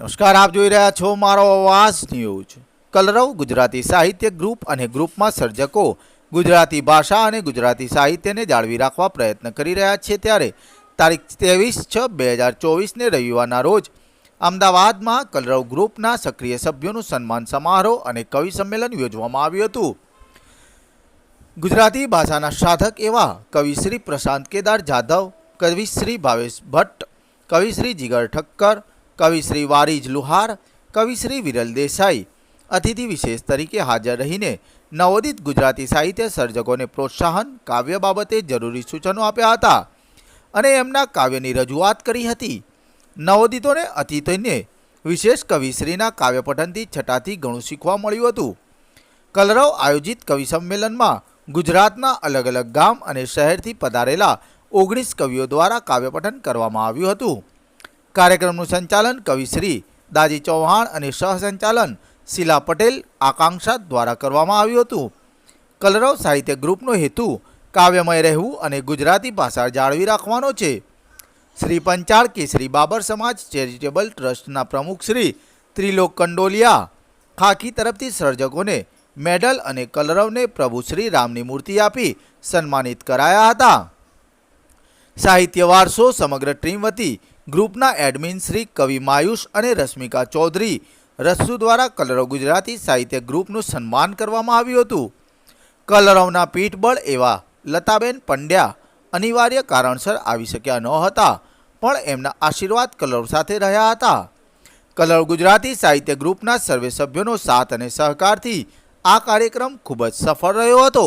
નમસ્કાર, આપ જોઈ રહ્યા છો મારો અવાજ ન્યૂઝ. કલરવ ગુજરાતી સાહિત્ય ગ્રુપ અને ગ્રુપમાં સર્જકો ગુજરાતી ભાષા અને ગુજરાતી સાહિત્યને જાળવી રાખવા પ્રયત્ન કરી રહ્યા છે ત્યારે તારીખ ત્રેવીસ છ બે હજાર ચોવીસને રવિવારના રોજ અમદાવાદમાં કલરવ ગ્રુપના સક્રિય સભ્યોનું સન્માન સમારોહ અને કવિ સંમેલન યોજવામાં આવ્યું હતું. ગુજરાતી ભાષાના સાધક એવા કવિશ્રી પ્રશાંત કેદાર જાધવ કવિશ્રી ભાવેશ ભટ્ટ કવિશ્રી જીગર ઠક્કર કવિશ્રી વારીજ લુહાર કવિશ્રી વિરલ દેસાઈ, અતિથિ વિશેષ તરીકે હાજર રહીને નવોદિત ગુજરાતી સાહિત્ય સર્જકોને પ્રોત્સાહન, કાવ્ય બાબતે જરૂરી સૂચનો આપ્યા હતા અને એમના કાવ્યની રજૂઆત કરી હતી. નવોદિતોને અતિથિને વિશેષ કવિશ્રીના કાવ્યપઠનથી છટાથી ઘણું શીખવા મળ્યું હતું. કલરવ આયોજિત કવિ સંમેલનમાં ગુજરાતના અલગ અલગ ગામ અને શહેરથી પધારેલા ઓગણીસ કવિઓ દ્વારા કાવ્યપઠન કરવામાં આવ્યું હતું. કાર્યક્રમનું સંચાલન કવિશ્રી દાજી ચૌહાણ અને સહસંચાલન શીલા પટેલ આકાંક્ષા દ્વારા કરવામાં આવ્યું હતું. કલરવ સાહિત્ય ગ્રુપનો હેતુ કાવ્યમય રહેવું અને ગુજરાતી ભાષા જાળવી રાખવાનો છે. શ્રી પંચાળ કેસરી બાબર સમાજ ચેરિટેબલ ટ્રસ્ટના પ્રમુખ શ્રી ત્રિલોક કંડોલિયા ખાખી તરફથી સર્જકોને મેડલ અને કલરવને પ્રભુ શ્રી રામની મૂર્તિ આપી સન્માનિત કરાયા હતા. સાહિત્ય વારસો સમગ્ર ટીમ વતી ગ્રુપના એડમિન શ્રી કવિ માયુષ અને રશ્મિકા ચૌધરી, રસ્સુ દ્વારા કલરવ ગુજરાતી સાહિત્ય ગ્રુપનું સન્માન કરવામાં આવ્યું હતું. કલરવના પીઠબળ એવા લતાબેન પંડ્યા અનિવાર્ય કારણસર આવી શક્યા ન હતા, પણ એમના આશીર્વાદ કલરવ સાથે રહ્યા હતા. કલરવ ગુજરાતી સાહિત્ય ગ્રુપના સર્વે સભ્યોનો સાથ અને સહકારથી આ કાર્યક્રમ ખૂબ જ સફળ રહ્યો હતો.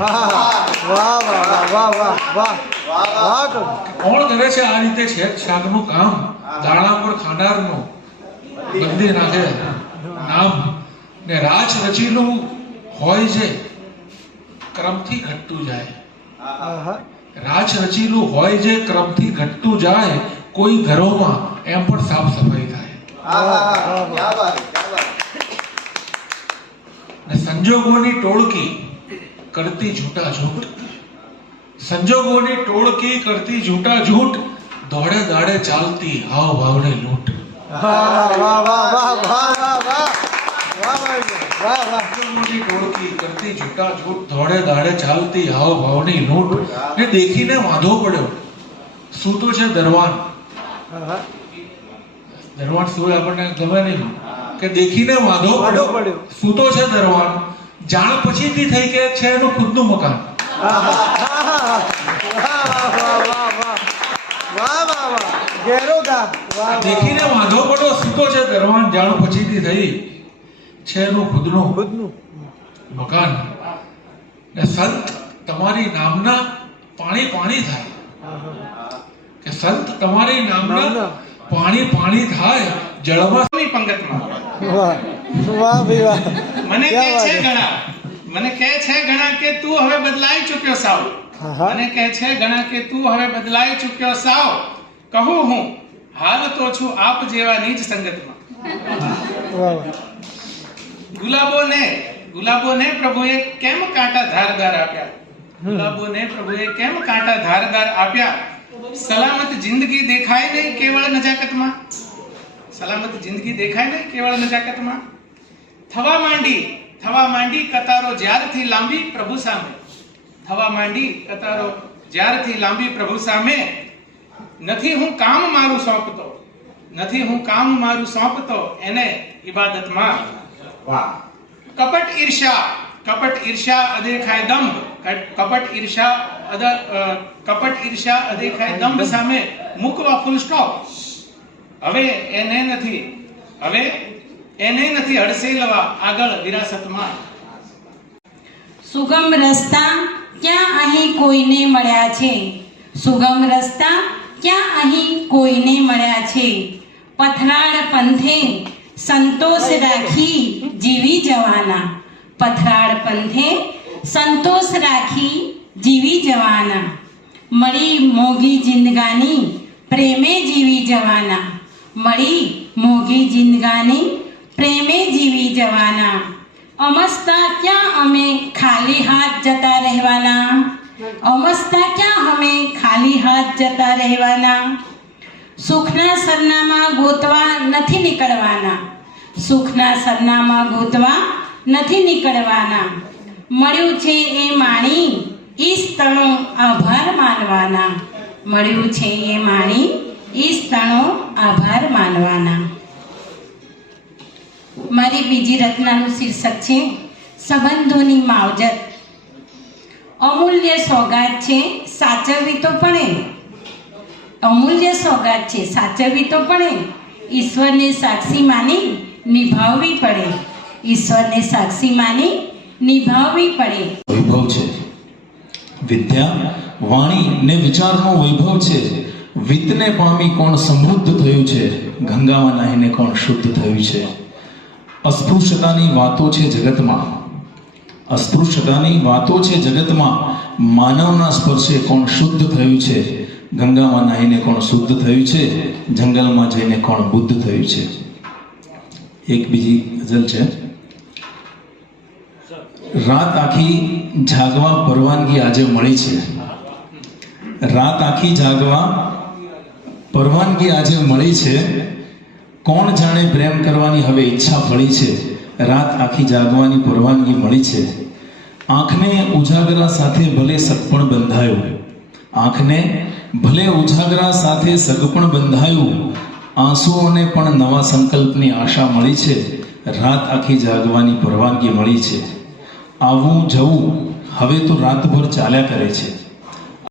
નાખે નામ કોણ કરે છે આ રીતે છેક શાકનું કામ? દાણા પર ખાનારનું બદલી નાખે. નામ. ને રાજ રચીલું હોય છે. ક્રમથી ઘટતું જાય. રાજ રચીલું હોય જે ક્રમથી ઘટતું જાય કોઈ ઘરોમાં. એમ પણ સાફ સફાઈ થાય. ને સંજોગોની ટોળકી. કરતી જૂટા જૂટ. સંજોગોની ટોળકી કરતી જૂટા જૂટ. દોડે દાડે ચાલતી હાવ ભાવને લૂંટ સંજોગોની ટોળકી કરતી જૂટા જૂટ. દોડે દાડે ચાલતી હાવ ભાવની લૂંટ. ને દેખીને વાંધો પડ્યો. સૂતો છે દરવાન? દરવાન શું આપણને ગમે નહીં. કે દેખીને વાંધો વાંધો પડ્યો. સૂતો છે દરવાન? જાણ પછીથી થઈ કે છે એનું ખુદનું મકાન. દેખીને વાંધો પડો સૂતો છે દરવાન જાણ પછીથી થઈ. છે એનું ખુદનું ખુદનું. મકાન. ને સંત તમારી નામના પાણી પાણી થાય. કે સંત તમારી નામના પાણી પાણી થાય જળવાસની પંગતમાં. વાહ વાહ મને કે છે? ગળા? મને કહે છે ઘણા કે તું હવે બદલાઈ ચૂક્યો સાવ. મને કહે છે ઘણા કે તું હવે બદલાઈ ચૂક્યો સાવ. કહું હું હાલ તો છું આપ જેવાની જ સંગતમાં. ગુલાબોને ગુલાબોને પ્રભુએ કેમ કાંટા ધારદાર આપ્યા? ગુલાબોને પ્રભુએ કેમ કાંટા ધારદાર આપ્યા? સલામત જિંદગી દેખાય નહીં કેવળ નજાકતમાં? સલામત જિંદગી દેખાય નહીં કેવળ નજાકતમાં? થવા માંડી થવા માંડી કતારો જ્યારથી લાંબી પ્રભુ સામે થવા માંડી કતારો જ્યારથી લાંબી પ્રભુ સામે નથી હું કામ મારું સોંપતો નથી હું કામ મારું સોંપતો એને ઇબાદતમાં કપટ ઈર્ષા કપટ ઈર્ષા અદેખાય દંભ કપટ ઈર્ષા કપટ ઈર્ષા અદેખાય દંભ સામે મૂકવા ફૂલ સ્ટોપ હવે એને નથી હવે એને નથી હડસેલવા આગળ વિરાસતમાં. સુગમ રસ્તા ક્યાં અહીં કોઈને મળ્યા છે? સુગમ રસ્તા ક્યાં અહીં કોઈને મળ્યા છે? પથરાળ પંથે સંતોષ રાખી જીવી જવાના. પથરાળ પંથે સંતોષ રાખી જીવી જવાના. મળી મોગી જિંદગાની પ્રેમે જીવી જવાના. મળી મોગી જિંદગાની પ્રેમે જીવી જવાના. અમસ્તા ક્યાં અમે ખાલી હાથ જતા રહેવાના? અમસ્તા ક્યાં અમે ખાલી હાથ જતા રહેવાના? સુખના સરનામા ગોતવા નથી નીકળવાના. સુખના સરનામા ગોતવા નથી નીકળવાના. મળ્યું છે એ માણી ઈશ તણો આભાર માનવાના. મળ્યું છે એ માણી ઈશ તણો આભાર માનવાના. મારી બીજી રચનાનું શીર્ષક છે, સંબંધોની માવજત અમૂલ્ય સોગાત છે, સાચવવી તો પડે અમૂલ્ય સોગાત છે, સાચવવી તો પડે ઈશ્વરને સાક્ષી માની નિભાવવી પડે. ઈશ્વરને સાક્ષી માની નિભાવવી પડે. વૈભવ છે. વિદ્યા, વાણી ને વિચારનો વૈભવ છે. વિતને પામી કોણ સમૃદ્ધ થયું છે? ગંગામાં નાહીને કોણ શુદ્ધ થયું છે? અસ્પૃશ્યતાની વાતો છે જગતમાં. અસ્પૃશ્યતાની વાતો છે જગતમાં. માનવના સ્પર્શે કોણ શુદ્ધ થયું છે? ગંગામાં નાહીને કોણ શુદ્ધ થયું છે? જંગલમાં જઈને કોણ બુદ્ધ થયું છે? એક બીજી ગઝલ છે. રાત આખી જાગવા પરવાનગી આજે મળી છે. રાત આખી જાગવા પરવાનગી આજે મળી છે. કોણ જાણે પ્રેમ કરવાની હવે ઈચ્છા ફળી છે? રાત આખી જાગવાની પરવાનગી મળી છે. આંખને ઉજાગરા સાથે ભલે સગપણ બંધાયું. આંખને ભલે ઉજાગરા સાથે સગપણ બંધાયું. આંસુઓને પણ નવા સંકલ્પની આશા મળી છે. રાત આખી જાગવાની પરવાનગી મળી છે. આવવું જવું હવે તો રાતભર ચાલ્યા કરે છે.